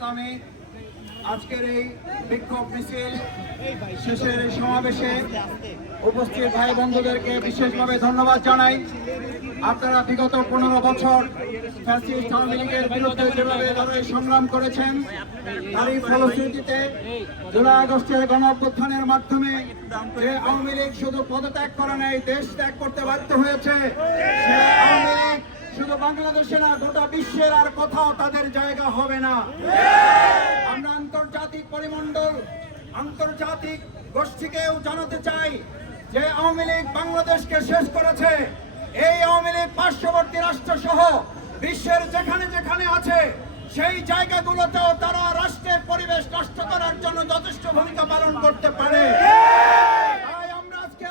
ইসলামী আজকের এই বিক্ষোভ মিছিল শেষের এই সমাবেশে উপস্থিত ভাই বন্ধুদেরকে বিশেষভাবে ধন্যবাদ জানাই। আপনারা বিগত 15 বছর ফ্যাসিস্ট আওয়ামী লীগের বিরুদ্ধে যেভাবে লড়াই সংগ্রাম করেছেন, তারই ফলশ্রুতিতে জুলাই আগস্টের গণঅভ্যুত্থানের মাধ্যমে যে আওয়ামী লীগ শুধু পদত্যাগ করে নাই, দেশ ত্যাগ করতে বাধ্য হয়েছে। সে আওয়ামী লীগ শুধু বাংলাদেশে না, গোটা বিশ্বের আর কোথাও তাদের জায়গা হবে না। আমরা আন্তর্জাতিক পরিমণ্ডল, আন্তর্জাতিক গোষ্ঠীকেও জানাতে চাই যে আওয়ামী লীগ বাংলাদেশকে শেষ করেছে। এই আওয়ামী লীগ পার্শ্ববর্তী রাষ্ট্র সহ বিশ্বের যেখানে যেখানে আছে সেই জায়গাগুলোতেও তারা রাষ্ট্রের পরিবেশ নষ্ট করার জন্য যথেষ্ট ভূমিকা পালন করতে পারে। তাই আমরা আজকে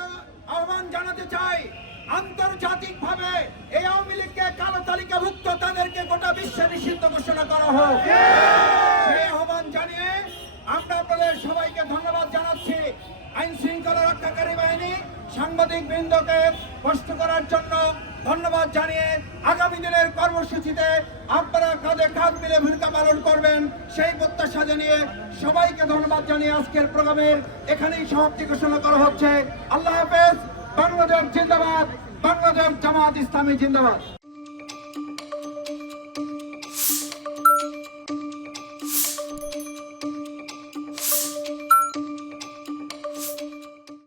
আহ্বান জানাতে চাই, আন্তর্জাতিকভাবে এই আওয়ামী লীগকে কালো তালিকাভুক্ত তাদেরকে গোটা বিশ্বে নিষিদ্ধ ঘোষণা করা হোক। সেই আহ্বান জানিয়ে আমরা আপনাদের সবাইকে ধন্যবাদ জানাচ্ছি। আইন শৃঙ্খলা রক্ষাকারী বাহিনী, সাংবাদিক বৃন্দকে কষ্ট করার জন্য ধন্যবাদ জানিয়ে আগামী দিনের কর্মসূচিতে আপনারা কাঁধে কাঁধ মিলে ভূমিকা পালন করবেন সেই প্রত্যাশা জানিয়ে সবাইকে ধন্যবাদ জানিয়ে আজকের প্রোগ্রামের এখানেই সমাপ্তি ঘোষণা করা হচ্ছে। আল্লাহ হাফেজ। বাংলাদেশ জিন্দাবাদ। বাংলাদেশ জামাত ইসলামী জিন্দাবাদ।